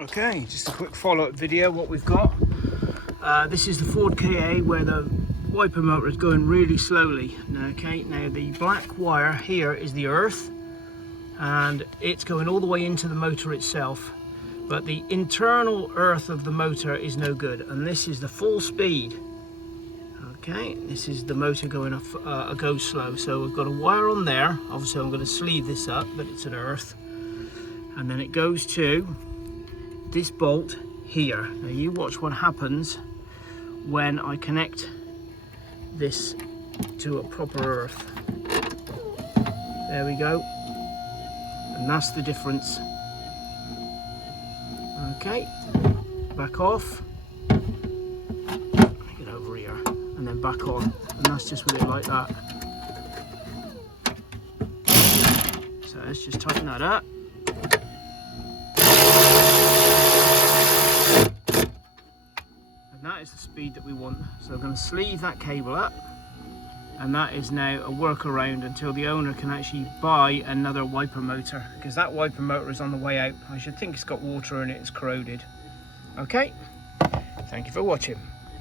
Okay, just a quick follow-up video what we've got. This is the Ford KA where the wiper motor is going really slowly. Okay, now the black wire here is the earth and it's going all the way into the motor itself, but the internal earth of the motor is no good, and this is the full speed. Okay, this is the motor going off, go slow. So we've got a wire on there. Obviously I'm going to sleeve this up, but it's an earth, and then it goes to this bolt here. Now you watch what happens when I connect this to a proper earth. There we go, and that's the difference. Okay, back off, get over here, and then back on, and that's just with it like that. So let's just tighten that up. That is the speed that we want. So I'm going to sleeve that cable up, and that is now a workaround until the owner can actually buy another wiper motor, because that wiper motor is on the way out. I should think it's got water in it, it's corroded. Okay, thank you for watching.